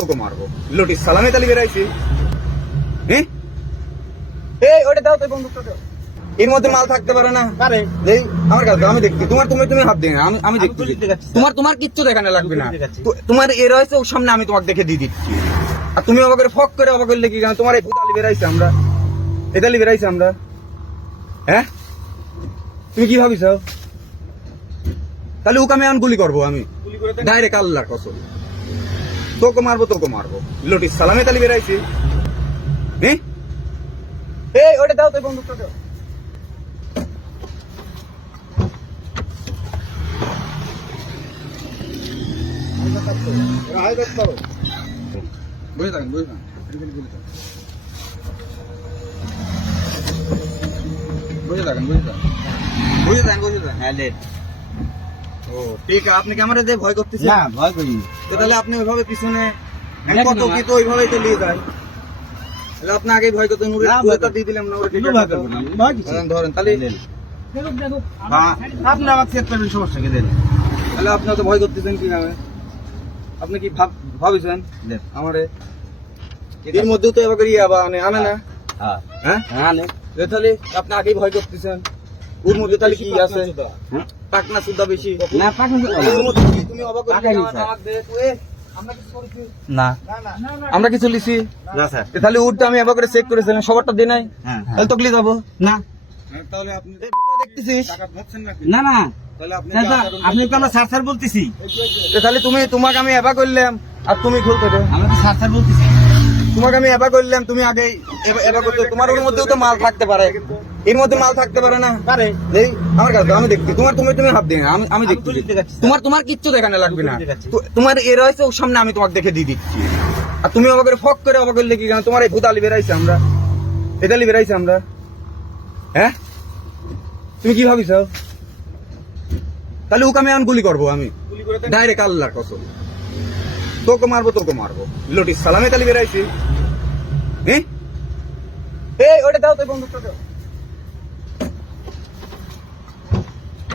তোকে মারবো লোটি সালামে তালি বেরাইছি। হ্যাঁ এই ওটা দাও তো বন্দুকটা দাও। এর মধ্যে মাল থাকতে পারে না। এই আমার কাছে আমি দেখছি তোমার তুমি হাত দিয়ে আমি দেখছি তোমার কিচ্ছু দেখানো লাগবে না। তোমার এর হয়েছে ওর সামনে আমি তোমাকে দেখে দিয়ে দিচ্ছি। আর তুমি অবাক করে ফক করে অবাক করলে কি তোমার এই ভূতালি বেরাইছে আমরা এতালি বেরাইছে আমরা। হ্যাঁ তুমি কি ভাবিস তাহলে ওকে আমি এখন গুলি করবো আমি ডাইরেক্ট আল্লাহর কসম তোকে মারবো লোটি সালামে তালি বেরাইছি। হ্যাঁ এই ওটা দাও তো বন্দুকটা দাও। বুঝে থাকেন ও ঠিক আছে। আপনি ক্যামেরা দিয়ে ভয় করতেছেন? না ভয় করি তো তাহলে আপনি ওইভাবে পিছনে কত কি তো ওইভাবেই তো নিয়ে যায়। তাহলে আপনি আগে ভয় করতেন দিয়ে দিলাম না ধরেন তাহলে আপনি আমাকে চেক করবেন সমস্যাকে দেন। তাহলে আপনি তো ভয় করতেছেন কি নামে আপনি কি ভাবিছেন আমারে এর মধ্যেও তো এবার আনে না। হ্যাঁ তাহলে আপনি আগেই ভয় করতেছেন ওর মধ্যে তাহলে কি আছে পাকনা সুদ্ধা বেশি না তুমি অবাক করে না আমরা কিছু লিছি না স্যার তাহলে উঠটা আমি এবার করে চেক করেছিলাম সবারটা দিয়ে নাই তাহলে তকলি যাবো না তাহলে আপনি দেখতেছিস না না তাহলে আপনি আপনি তো আমরা স্যার স্যার বলতেছি তাহলে তোমাকে আমি এবার করলাম আর তুমি খুলতে দে আমরা তো স্যার স্যার বলতেছি তোমাকে আমি এবার করলাম তুমি আগে এবার করতে তোমার ওর মধ্যেও তো মাল থাকতে পারে এর মধ্যে মাল থাকতে পারে না। এই আমার কাছে আমি দেখছি তুমি হাত দিয়ে আমি দেখছি তোমার কিচ্ছু দেখানো লাগবে না। তোমার এর হয়েছে ওর সামনে আমি তোমাকে দেখে দিয়ে দিচ্ছি। আর তুমি অবাক করে ফক করে অবাক করলে কি তোমার এই ভূতালি বেরাইছে আমরা এতালি বেরাইছে আমরা। হ্যাঁ তুমি কি ভাবিস তাহলে ওকে আমি এখন গুলি করবো আমি ডাইরেক্ট আল্লাহর কসম তোকে মারবো লোটি সালামে তালি বেরাইছি। হ্যাঁ এই ওটা দাও তো বন্দুকটা দাও।